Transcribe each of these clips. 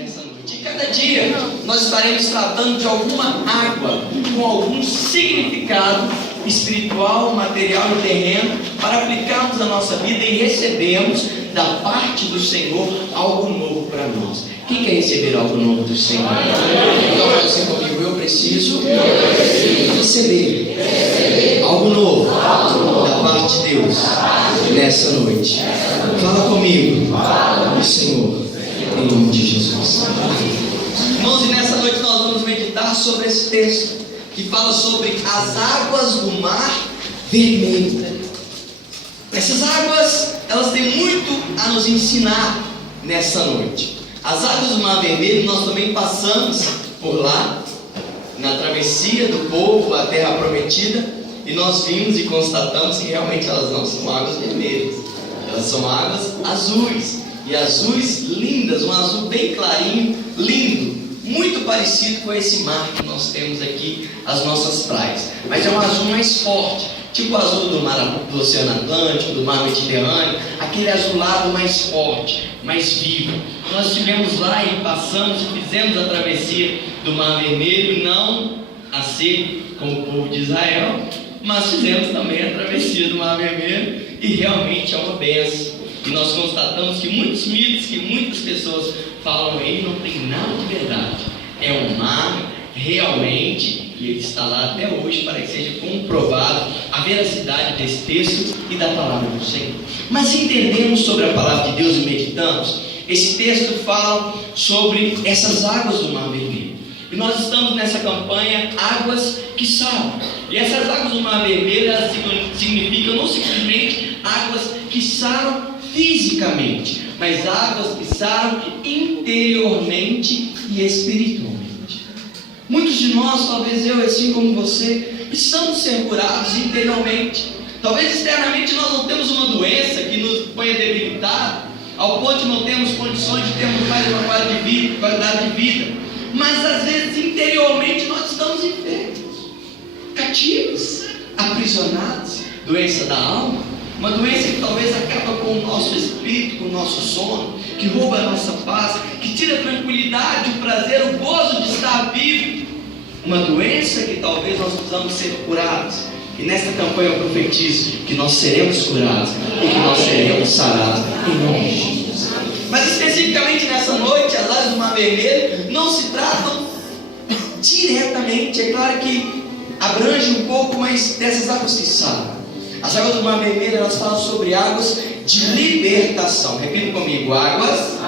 nessa noite. E cada dia nós estaremos tratando de alguma água com algum significado espiritual, material e terreno para aplicarmos na nossa vida e recebermos da parte do Senhor algo novo para nós. Quem quer receber algo novo do Senhor? Então fala assim comigo: eu preciso receber algo novo da parte de Deus nessa noite. Fala comigo, o Senhor, em nome de Jesus. Irmãos, e nessa noite nós vamos meditar sobre esse texto que fala sobre as águas do Mar Vermelho. Essas águas, elas têm muito a nos ensinar nessa noite. As águas do Mar Vermelho, nós também passamos por lá, na travessia do povo à Terra Prometida, e nós vimos e constatamos que realmente elas não são águas vermelhas, elas são águas azuis, e azuis lindas, um azul bem clarinho, lindo, muito parecido com esse mar que nós temos aqui, as nossas praias, mas é um azul mais forte, tipo o azul do Oceano Atlântico, do Mar Mediterrâneo, aquele azulado mais forte, mais vivo. Nós estivemos lá e passamos e fizemos a travessia do Mar Vermelho, não a seco como o povo de Israel, mas fizemos também a travessia do Mar Vermelho e realmente é uma bênção. E nós constatamos que muitos mitos que muitas pessoas falam aí não tem nada de verdade. É um mar realmente, e ele está lá até hoje para que seja comprovado a veracidade desse texto e da palavra do Senhor. Mas entendemos sobre a palavra de Deus e meditamos. Esse texto fala sobre essas águas do Mar Vermelho. E nós estamos nessa campanha Águas que Saram. E essas águas do Mar Vermelho, elas significam não simplesmente águas que saram fisicamente, mas águas que saram interiormente e espiritualmente. Muitos de nós, talvez eu assim como você, precisamos ser curados interiormente. Talvez externamente nós não temos uma doença que nos ponha debilitado, ao ponto de não termos condições de termos mais uma qualidade de vida. Mas às vezes interiormente nós estamos enfermos, cativos, aprisionados, doença da alma, uma doença que talvez acaba com o nosso espírito, com o nosso sono, que rouba a nossa paz, que tira a tranquilidade, o prazer, o gozo de estar vivo. Uma doença que talvez nós precisamos ser curados. E nesta campanha eu profetizo que nós seremos curados e que nós seremos sarados em nome de Jesus. Mas especificamente nessa noite, as águas do Mar Vermelho não se tratam diretamente, é claro que abrange um pouco mais dessas águas que saram. As águas do Mar Vermelho, elas falam sobre águas de libertação. Repita comigo: águas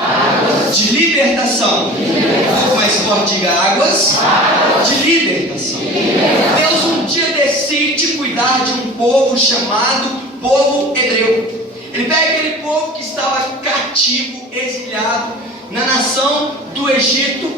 de libertação. Um pouco mais forte, diga: águas de libertação. Deus um dia decide cuidar de um povo chamado povo hebreu. Ele pega aquele povo que estava cativo, exilhado na nação do Egito,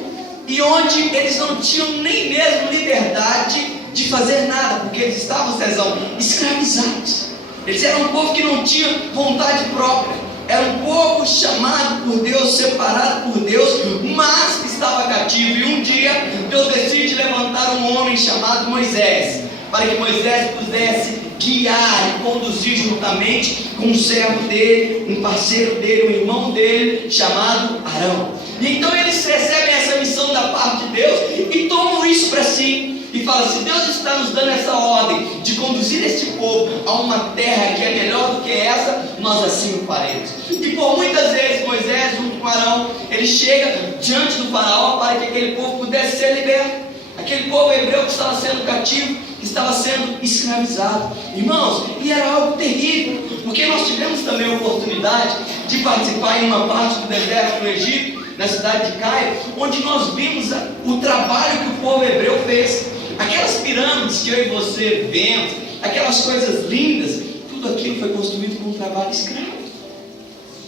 e onde eles não tinham nem mesmo liberdade de fazer nada, porque eles estavam, Cezão, escravizados. Eles eram um povo que não tinha vontade própria, era um povo chamado por Deus, separado por Deus, mas que estava cativo. E um dia Deus decide levantar um homem chamado Moisés, para que Moisés pudesse guiar e conduzir juntamente com um servo dele, um parceiro dele, um irmão dele, chamado Arão. E então eles recebem essa missão da parte de Deus e tomam isso para si. E fala: se Deus está nos dando essa ordem de conduzir este povo a uma terra que é melhor do que essa, nós assim o faremos. E por muitas vezes Moisés, junto com Arão, ele chega diante do faraó para que aquele povo pudesse ser liberto. Aquele povo hebreu que estava sendo cativo, que estava sendo escravizado. Irmãos, e era algo terrível, porque nós tivemos também a oportunidade de participar em uma parte do deserto do Egito, na cidade de Cairo, onde nós vimos o trabalho que o povo hebreu fez. Aquelas pirâmides que eu e você vemos, aquelas coisas lindas, tudo aquilo foi construído com um trabalho escravo.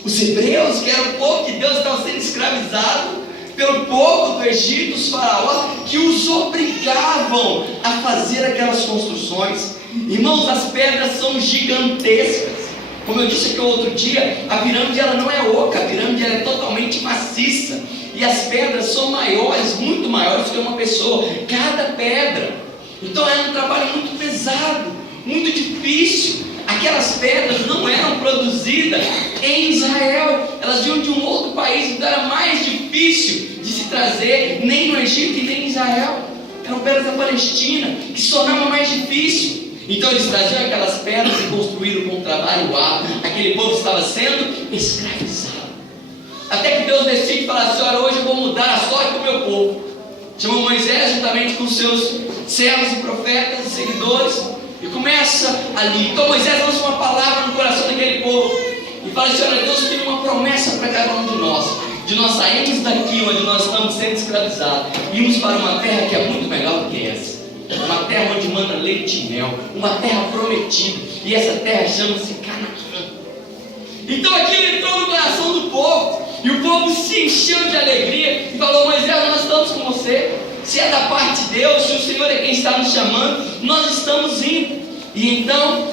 Os hebreus, que eram o povo de Deus, estavam sendo escravizados pelo povo do Egito, os faraós, que os obrigavam a fazer aquelas construções. Irmãos, as pedras são gigantescas. Como eu disse aqui outro dia, a pirâmide ela não é oca, a pirâmide ela é totalmente maciça. E as pedras são maiores, muito maiores que uma pessoa, cada pedra. Então era um trabalho muito pesado, muito difícil. Aquelas pedras não eram produzidas em Israel, elas vinham de um outro país, então era mais difícil trazer nem no Egito e nem em Israel. Eram pedras da Palestina, que se tornava mais difícil. Então eles traziam aquelas pedras e construíram com trabalho árduo. Aquele povo estava sendo escravizado. Até que Deus decide falar assim: olha, hoje eu vou mudar a sorte do meu povo. Chamou Moisés juntamente com seus servos e profetas e seguidores, e começa ali. Então Moisés lança uma palavra no coração daquele povo e fala assim: olha, Deus tem uma promessa para cada um de nós sairmos daqui onde nós estamos sendo escravizados e irmos para uma terra que é muito melhor do que essa, uma terra onde manda leite e mel, uma terra prometida, e essa terra chama-se Canaã. Então aquilo entrou no coração do povo, e o povo se encheu de alegria e falou: Moisés, nós estamos com você. Se é da parte de Deus, se o Senhor é quem está nos chamando, nós estamos indo. E então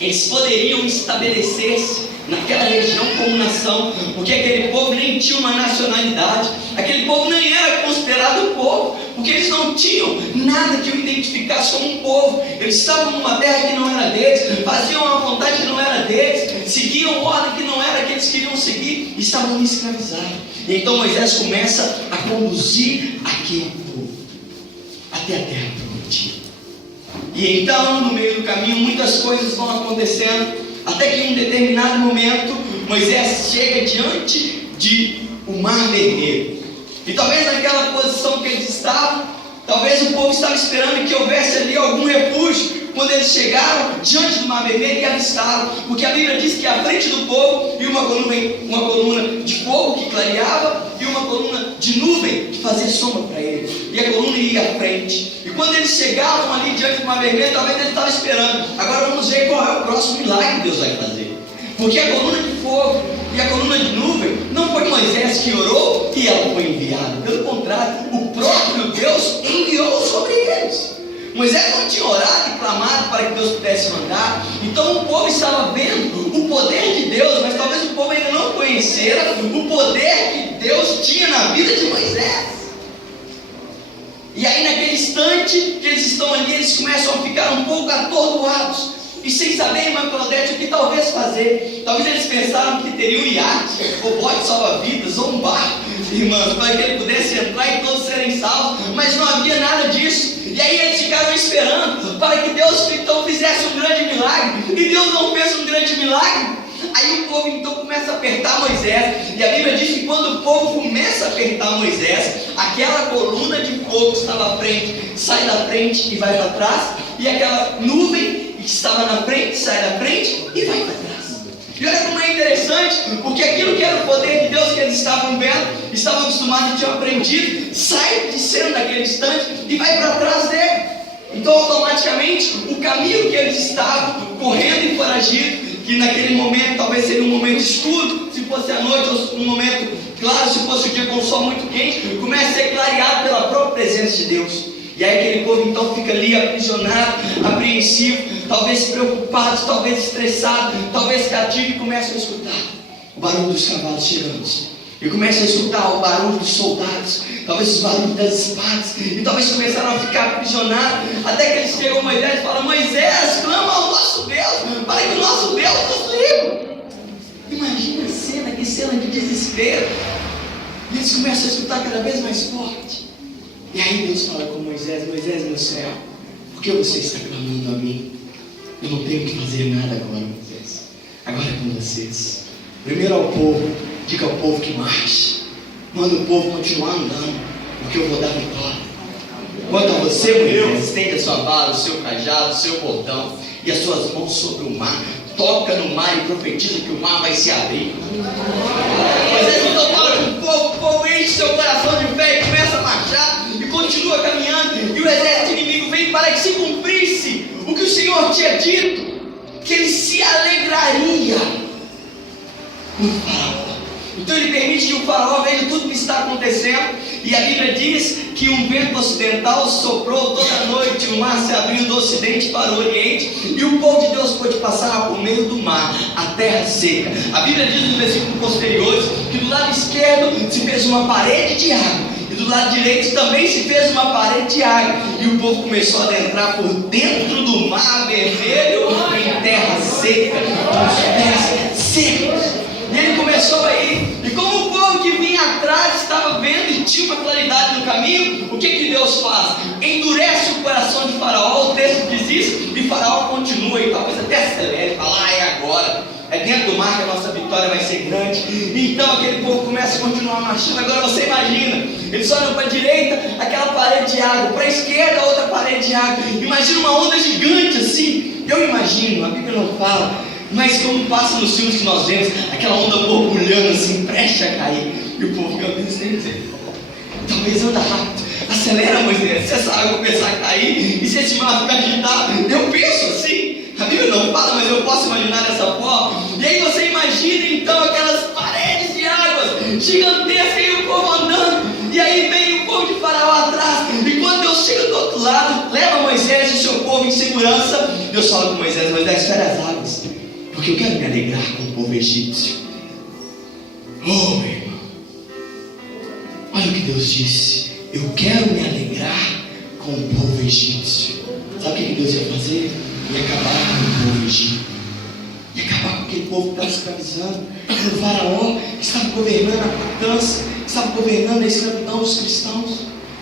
eles poderiam estabelecer-se naquela região como nação, porque aquele povo nem tinha uma nacionalidade, aquele povo nem era considerado povo, porque eles não tinham nada que o identificasse como um povo. Eles estavam numa terra que não era deles, faziam uma vontade que não era deles, seguiam ordem que não era que eles queriam seguir, e estavam escravizados. E então Moisés começa a conduzir aquele povo até a terra prometida. E então, no meio do caminho, muitas coisas vão acontecendo, até que em um determinado momento Moisés chega diante de o Mar Vermelho. E talvez naquela posição que eles estavam, talvez o povo estava esperando que houvesse ali algum refúgio. Quando eles chegaram diante do Mar Vermelho e avistaram, porque a Bíblia diz que à frente do povo ia uma coluna de fogo que clareava e uma coluna de nuvem que fazia sombra para eles, e a coluna ia à frente. E quando eles chegavam ali diante do Mar Vermelho, talvez eles estavam esperando: agora vamos ver qual é o próximo milagre que Deus vai fazer. Porque a coluna de fogo e a coluna de nuvem não foi Moisés que orou e ela foi enviada. Pelo contrário, o próprio Deus enviou sobre eles. Moisés não tinha orado e clamado para que Deus pudesse mandar. Então o povo estava vendo o poder de Deus, mas talvez o povo ainda não conhecera o poder que Deus tinha na vida de Moisés. E aí naquele instante que eles estão ali, eles começam a ficar um pouco atordoados e sem saber, irmã Claudete, o que talvez fazer. Talvez eles pensaram que teria um iate, ou bote salva-vidas, ou um barco, irmãs, para que ele pudesse entrar e todos serem salvos, mas não havia nada disso. E aí eles ficaram esperando para que Deus então fizesse um grande milagre, e Deus não fez um grande milagre. Aí o povo então começa a apertar Moisés, e a Bíblia diz que quando o povo começa a apertar Moisés, aquela coluna de fogo que estava à frente sai da frente e vai para trás, e aquela nuvem que estava na frente sai da frente e vai para trás. E olha como é interessante, porque aquilo que era o poder de Deus que eles estavam vendo, estavam acostumados e tinham aprendido, sai de cena naquele instante e vai para trás dele. Então automaticamente o caminho que eles estavam correndo e foragido, que naquele momento talvez seria um momento escuro, se fosse à noite, ou um momento claro, se fosse o dia com o sol muito quente, começa a ser clareado pela própria presença de Deus. E aí aquele povo então fica ali aprisionado, apreensivo, talvez preocupado, talvez estressado, talvez cativo, e começa a escutar o barulho dos cavalos chegando, e começa a escutar o barulho dos soldados, talvez os barulhos das espadas, e talvez começaram a ficar aprisionados, até que eles chegam a Moisés e falam: Moisés, clama ao nosso Deus, para que o nosso Deus nos livre. Imagina a cena, que cena de desespero. E eles começam a escutar cada vez mais forte. E aí Deus fala com Moisés: Moisés, meu céu, por que você está clamando a mim? Eu não tenho que fazer nada agora, Moisés. Agora é com vocês. Primeiro ao povo, diga ao povo que marche. Manda o povo continuar andando, porque eu vou dar vitória. Quanto a você, Moisés, estende a sua vara, o seu cajado, o seu bordão e as suas mãos sobre o mar. Toca no mar e profetiza que o mar vai se abrir. Moisés então fala com o povo enche seu coração de fé e começa a marchar e continua caminhando. E o exército inimigo vem para que se cumprisse o que o Senhor tinha dito, que ele se alegraria com o faraó. Então ele permite que o faraó veja tudo o que está acontecendo. E a Bíblia diz que um vento ocidental soprou toda a noite, o mar se abriu do ocidente para o oriente, e o povo de Deus pôde passar por meio do mar, a terra seca. A Bíblia diz nos versículos posteriores que do lado esquerdo se fez uma parede de água, e do lado direito também se fez uma parede de água, e o povo começou a adentrar por dentro do Mar Vermelho em terra seca, com os pés secos. E ele começou a ir, e como o povo que vinha atrás estava vendo e tinha uma claridade caminho, o que Deus faz? Endurece o coração de Faraó. O texto diz isso, e Faraó continua, e talvez até acelere, fala, é agora, é dentro do mar que a nossa vitória vai ser grande. Então aquele povo começa a continuar marchando. Agora você imagina, eles olham para a direita, aquela parede de água, para a esquerda outra parede de água. Imagina uma onda gigante assim. Eu imagino, a Bíblia não fala, mas como passa nos filmes que nós vemos, aquela onda borbulhando assim, prestes a cair, e o povo fica pensando, talvez anda rápido, acelera, Moisés, se essa água começar a cair, e se esse mar ficar agitado. Eu penso assim, a Bíblia não fala, mas eu posso imaginar dessa forma. E aí você imagina então aquelas paredes de águas gigantescas e o povo andando, e aí vem o povo de Faraó atrás, e quando Deus chega do outro lado, leva Moisés e o seu povo em segurança. Deus fala com Moisés, espere as águas, porque eu quero me alegrar com o povo egípcio. Oh, meu irmão, olha o que Deus disse, eu quero me alegrar com o povo egípcio. Sabe o que Deus ia fazer? Ia acabar com o povo egípcio, ia acabar com aquele povo que estava escravizando, o Faraó que estava governando a matança, que estava governando a escravidão dos cristãos.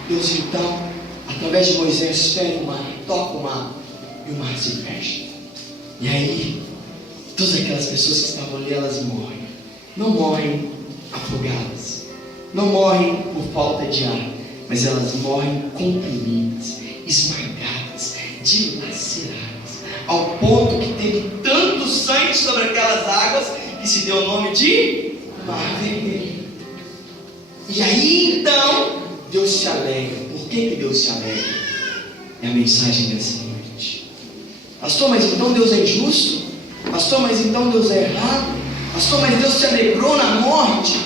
Deus então, através de Moisés, pega o mar, toca o mar, e o mar se fecha. E aí, todas aquelas pessoas que estavam ali, elas morrem. Não morrem afogadas, não morrem por falta de ar, mas elas morrem comprimidas, esmagadas, dilaceradas, ao ponto que teve tanto sangue sobre aquelas águas que se deu o nome de Mar Vermelho. E aí então Deus se alegra. Por que Deus se alegra? É a mensagem dessa noite. Pastor, mas então Deus é injusto? Pastor, mas então Deus é errado? Pastor, mas Deus se alegrou na morte?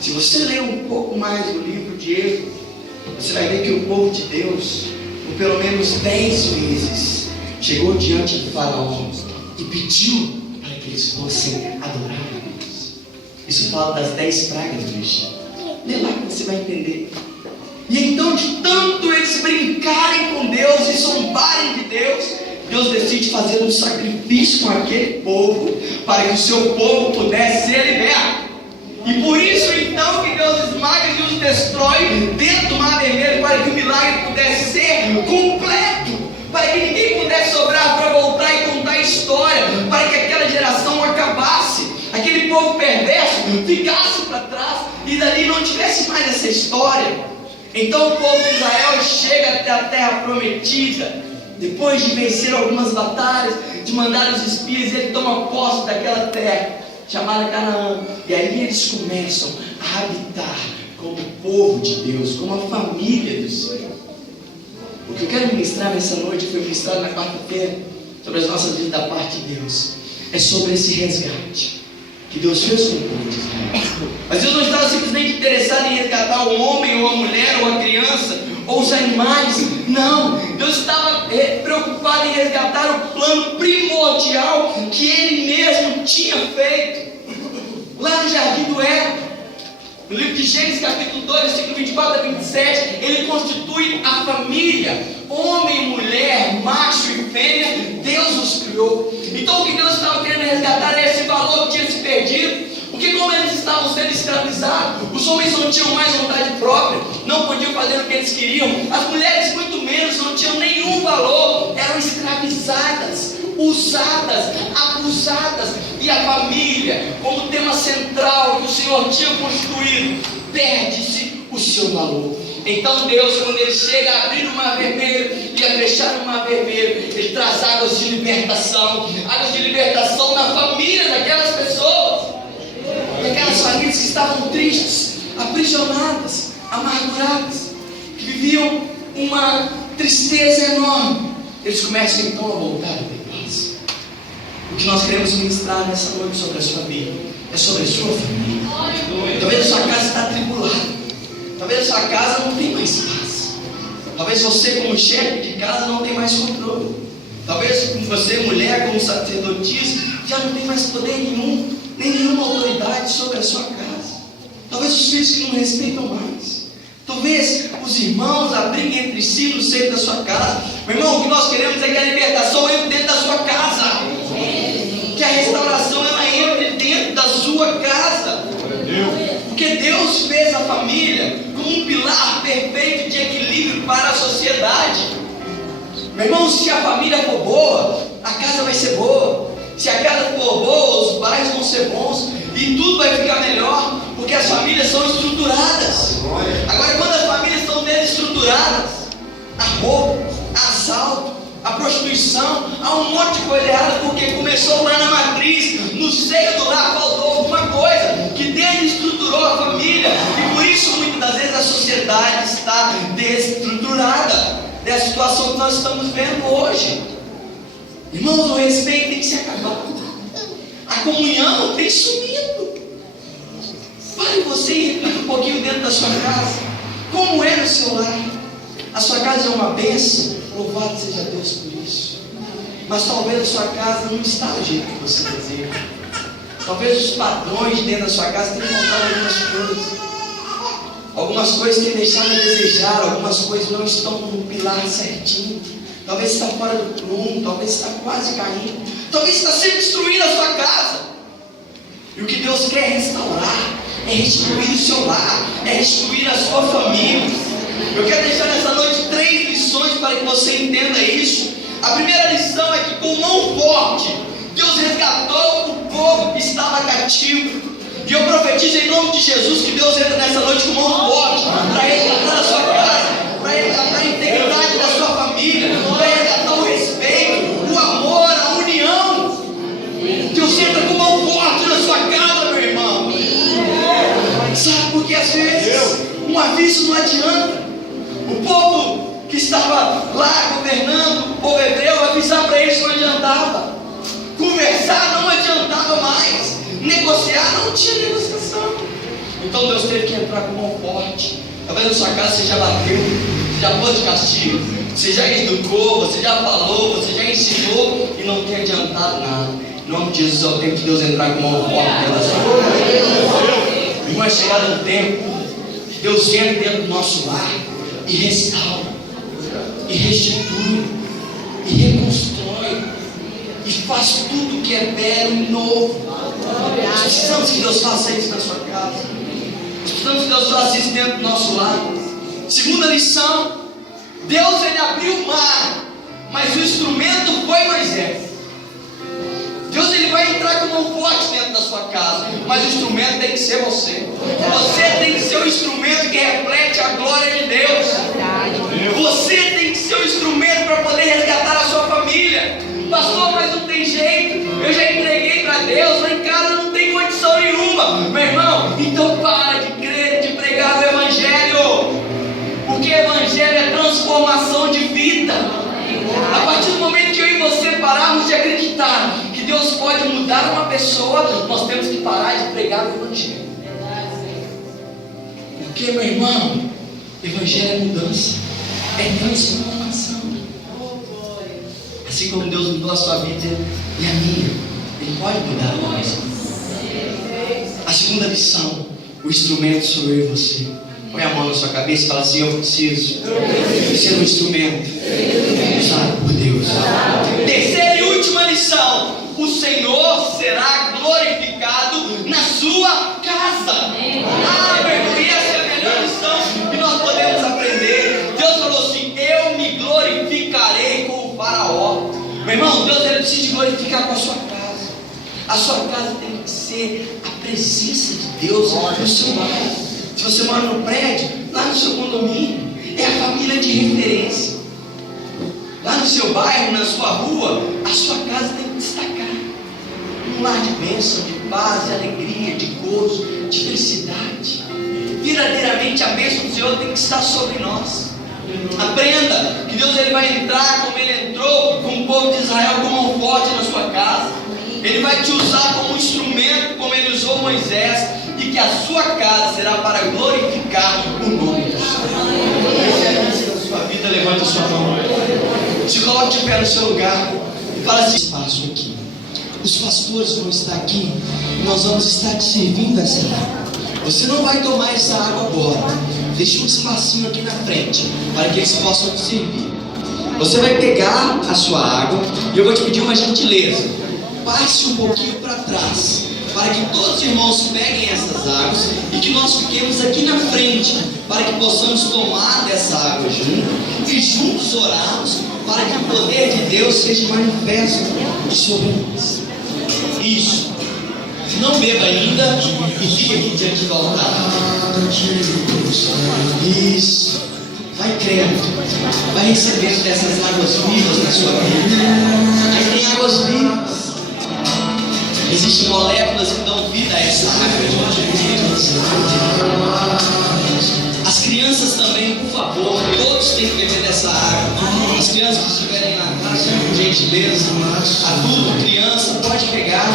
Se você ler um pouco mais o livro de Êxodo, você vai ver que o povo de Deus, por pelo menos 10 vezes, chegou diante de Faraó e pediu para que eles fossem adorar a Deus. Isso fala das 10 pragas do Egito. Lê lá que você vai entender. E então, de tanto eles brincarem com Deus e zombarem de Deus, Deus decide fazer um sacrifício com aquele povo, para que o seu povo pudesse ser liberto. E por isso então que Deus esmaga e os destrói dentro do Mar Vermelho, para que o milagre pudesse ser completo, para que ninguém pudesse sobrar para voltar e contar a história, para que aquela geração acabasse, aquele povo perverso ficasse para trás e dali não tivesse mais essa história. Então o povo de Israel chega até a terra prometida, depois de vencer algumas batalhas, de mandar os espias, ele toma posse daquela terra chamada Canaã, e aí eles começam a habitar como povo de Deus, como a família do Senhor. O que eu quero ministrar nessa noite, foi ministrado na quarta-feira, sobre as nossas vidas da parte de Deus, é sobre esse resgate que Deus fez com o povo de Israel. Mas Deus não estava simplesmente interessado em resgatar o homem, ou a mulher, ou a criança, ou os animais. Não, Deus estava preocupado em resgatar o plano primordial que Ele mesmo tinha feito lá no Jardim do Éden. No livro de Gênesis capítulo 2, versículo 24 a 27, Ele constitui a família, homem, mulher, macho e fêmea. Deus os criou. Então o que Deus estava querendo resgatar era esse valor que tinha se perdido. Porque como eles estavam sendo escravizados, os homens não tinham mais vontade própria, não podiam fazer o que eles queriam, as mulheres muito menos, não tinham nenhum valor, eram escravizadas, usadas, abusadas, e a família, como tema central que o Senhor tinha construído, perde-se o seu valor. Então Deus, quando Ele chega a abrir o Mar Vermelho e a fechar o Mar Vermelho, Ele traz águas de libertação na família daquelas pessoas, daquelas famílias que estavam tristes, aprisionadas, amarguradas, que viviam uma tristeza enorme. Eles começam então a voltar a ter paz. O que nós queremos ministrar nessa noite sobre a sua vida é sobre a sua família. Talvez a sua casa está atribulada, talvez a sua casa não tem mais paz, talvez você como chefe de casa não tem mais controle, talvez você mulher como sacerdotisa já não tem mais poder nenhum, nem nenhuma autoridade sobre a sua casa. Talvez os filhos que não respeitam mais, talvez os irmãos abriguem entre si no seio da sua casa. Meu irmão, o que nós queremos é que a libertação entre dentro da sua casa, que a restauração ela entre dentro da sua casa, porque Deus fez a família como um pilar perfeito sociedade. Meu irmão, se a família for boa, a casa vai ser boa. Se a casa for boa, os bairros vão ser bons. E tudo vai ficar melhor, porque as famílias são estruturadas. Agora, quando as famílias estão desestruturadas, há roubo, há assalto, a prostituição, há um monte de coisa errada, porque começou lá na matriz, no seio do lar faltou alguma coisa que desestruturou a família, e por isso muitas das vezes a sociedade está desestruturada. É a situação que nós estamos vendo hoje. Irmãos, o respeito tem que se acabar, a comunhão tem sumido. Pare você e reflita um pouquinho dentro da sua casa. Como é no seu lar? A sua casa é uma bênção, louvado seja Deus por isso. Mas talvez a sua casa não está do jeito que você deseja. Talvez os padrões dentro da sua casa tenham faltado algumas coisas. Algumas coisas têm deixado a desejar, algumas coisas não estão no pilar certinho. Talvez está fora do prumo, talvez está quase caindo, talvez está sendo destruída a sua casa. E o que Deus quer é restaurar, é restituir o seu lar, é restituir a sua família. Eu quero deixar nessa noite 3 lições para que você entenda isso. A primeira lição é que com mão forte Deus resgatou o povo que estava cativo. E eu profetizo em nome de Jesus que Deus entra nessa noite com mão forte para resgatar a sua casa, para resgatar a integridade da sua família, para resgatar o respeito, o amor, a união. Deus entra com mão forte na sua casa, meu irmão. Sabe por que às vezes um aviso não adianta? O povo que estava lá governando, o povo hebreu, avisar para eles não adiantava. Conversar não adiantava mais. Negociar não tinha negociação. Então Deus teve que entrar com mão forte. Talvez na sua casa você já bateu, você já pôs de castigo, você já educou, você já falou, você já ensinou e não tem adiantado nada. Em nome de Jesus, é o tempo de Deus entrar com mão forte dentro da sua casa. Irmão, é chegado um tempo que Deus entra dentro do nosso lar e restaura, e restitui, e reconstrói, e faz tudo que é belo e novo. Nós precisamos que Deus faça isso na sua casa. Nós precisamos que Deus faça isso dentro do nosso lar. Segunda lição: Deus ele abriu o mar, mas o instrumento foi Moisés. Deus ele vai entrar com mão forte dentro da sua casa, mas o instrumento tem que ser você. Você tem que ser o instrumento que reflete a glória de Deus. Você tem que ser o instrumento para poder resgatar a sua família. Pastor, mas não tem jeito, eu já entreguei para Deus, lá em casa não tem condição nenhuma. Meu irmão, então para de crer, de pregar o Evangelho, porque o Evangelho é transformação de vida. A partir do momento que eu e você pararmos de acreditar que Deus pode mudar uma pessoa, nós temos que parar de pregar o Evangelho. Porque, meu irmão, Evangelho é mudança, é transformação. Assim como Deus mudou a sua vida e a minha, Ele pode mudar a nossa. A segunda lição: o instrumento sou eu e você. Põe a mão na sua cabeça e fala assim: eu preciso ser um instrumento usado por Deus. Terceira e última lição: o Senhor será glorificado na sua casa. Meu irmão, e essa é a melhor lição que nós podemos aprender. Deus falou assim: eu me glorificarei com o faraó. Meu irmão, Deus ele precisa te glorificar com a sua casa. A sua casa tem que ser a presença de Deus no seu lar. Se você mora no prédio, lá no seu condomínio, é a família de referência. Lá no seu bairro, na sua rua, a sua casa tem que destacar. Um lar de bênção, de paz, de alegria, de gozo, de felicidade. Verdadeiramente a bênção do Senhor tem que estar sobre nós. Aprenda que Deus ele vai entrar como Ele entrou com o povo de Israel, com mão forte na sua casa. Ele vai te usar como instrumento, como Ele usou Moisés, e que a sua casa será para glorificar o nome do Senhor. Na sua vida, levante a sua mão. Se coloque de pé no seu lugar e fala assim: espaço aqui. Os pastores vão estar aqui e nós vamos estar te servindo essa água. Você não vai tomar essa água agora. Deixe um espacinho aqui na frente para que eles possam te servir. Você vai pegar a sua água e eu vou te pedir uma gentileza. Passe um pouquinho para trás, para que todos os irmãos peguem essas águas e que nós fiquemos aqui na frente para que possamos tomar dessa água juntos e juntos orarmos para que o poder de Deus seja manifesto sobre nós. Isso. Não beba ainda e fique aqui diante do altar. Isso. Vai crendo, vai recebendo dessas águas vivas na sua vida. Aí tem águas vivas. Existem moléculas que dão vida a essa água. As crianças também, por favor, todos têm que beber dessa água. As crianças que estiverem na casa, por gentileza, adulto, criança, pode pegar.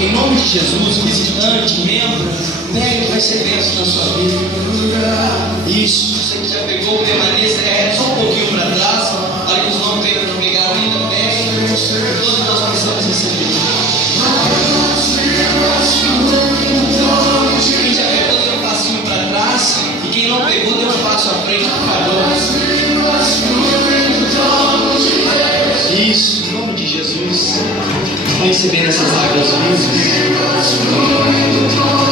Em nome de Jesus, visitante, membro, pega e vai ser bênção na sua vida. Isso, você que já pegou, permaneça, só um pouquinho para trás, para que os não pegaram ainda, peguem. Todos nós precisamos receber. Quem já pegou, dê um passinho para trás. E quem não pegou, dê um passo à frente, por favor. Isso, em nome de Jesus. Vai receber essas águas vivas.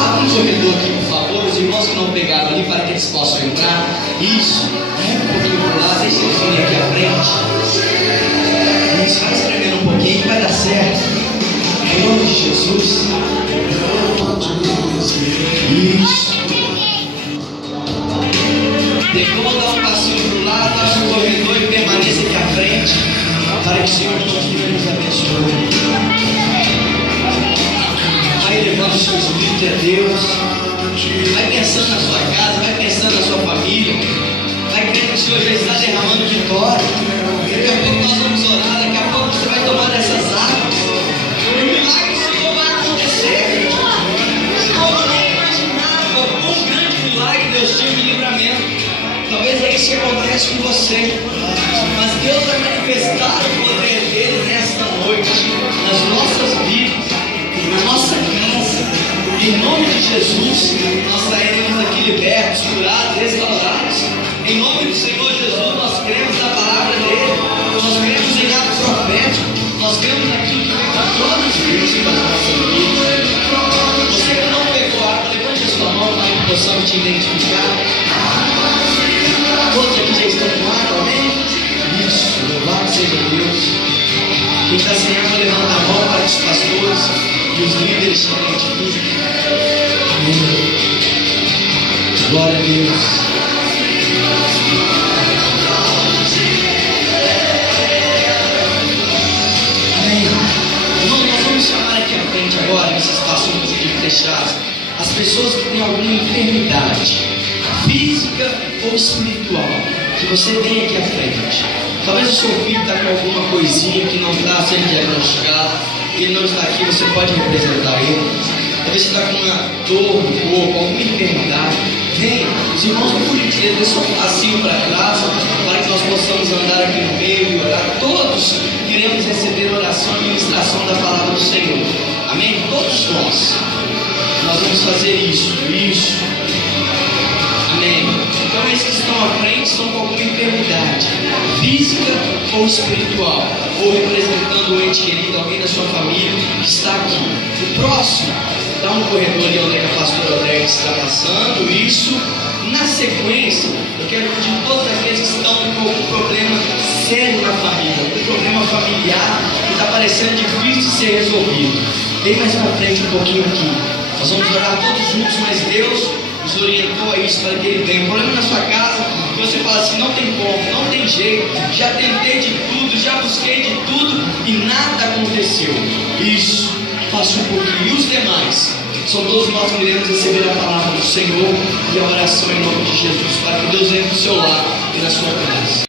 Abre um corredor aqui, por favor. Os irmãos que não pegaram ali, para que eles possam entrar. Isso, um pouquinho por lá, deixa eles virem aqui à frente. Isso, vai escrevendo um pouquinho, vai dar certo. Em nome de Jesus. Isso. Depois dar um passinho para o lado, passa o corredor e permaneça aqui à frente, para que o Senhor continue nos abençoando. Vai levando o seu espírito a Deus. Vai pensando na sua casa, vai pensando na sua família. Vai crendo que o Senhor já está derramando vitória. Daqui a pouco nós vamos orar, daqui a pouco você vai tomar dessas águas. E o milagre do Senhor vai acontecer. Como nem imaginava, um grande milagre Deus tinha de livramento. Talvez é isso que acontece com você. Mas Deus vai manifestar o poder dele nesta noite, nas nossas vidas, na nossa casa. Em nome de Jesus, nós sairemos aqui libertos, curados, restaurados. Em nome do Senhor Jesus, nós cremos na palavra dele. Nós cremos em ato profético. Nós cremos naquilo que vem com todos os filhos da nossa vida. Você que não pegou água, levante a sua mão para que possamos te identificar. Todos aqui já estão com água, amém? Isso, louvado seja Deus. Quem está sem água, levanta a mão para que os pastores e os líderes te identifiquem. Amém. Glória a Deus. Amém. Irmão, nós vamos chamar aqui à frente agora, nesse espaço um pouquinho fechado, as pessoas que têm alguma enfermidade física ou espiritual, que você tem aqui à frente. Talvez o seu filho está com alguma coisinha que não está sendo diagnosticado, ele não está aqui, você pode representar ele. Talvez você está com uma dor no corpo, alguma enfermidade. Venha, os irmãos, por gentileza, dê só um passinho para trás, para que nós possamos andar aqui no meio e orar. Todos queremos receber oração e ministração da palavra do Senhor. Amém? Todos nós vamos fazer isso. Amém. Então esses que estão à frente estão com alguma enfermidade física ou espiritual, ou representando um ente querido, alguém da sua família que está aqui. O próximo, dá um corredor ali onde a pastora Odete está passando. Isso. Na sequência, eu quero pedir a todos aqueles que estão com algum problema sério na família, um problema familiar que está parecendo difícil de ser resolvido. Vem mais na frente um pouquinho aqui. Nós vamos orar todos juntos, mas Deus nos orientou a isso para que ele venha. Um problema na sua casa, que você fala assim, não tem como, não tem jeito, já tentei de tudo, já busquei de tudo e nada aconteceu. Isso, faça um pouquinho. E os demais, são todos nós que iremos receber a palavra do Senhor e a oração em nome de Jesus, para que Deus venha do seu lado e na sua casa.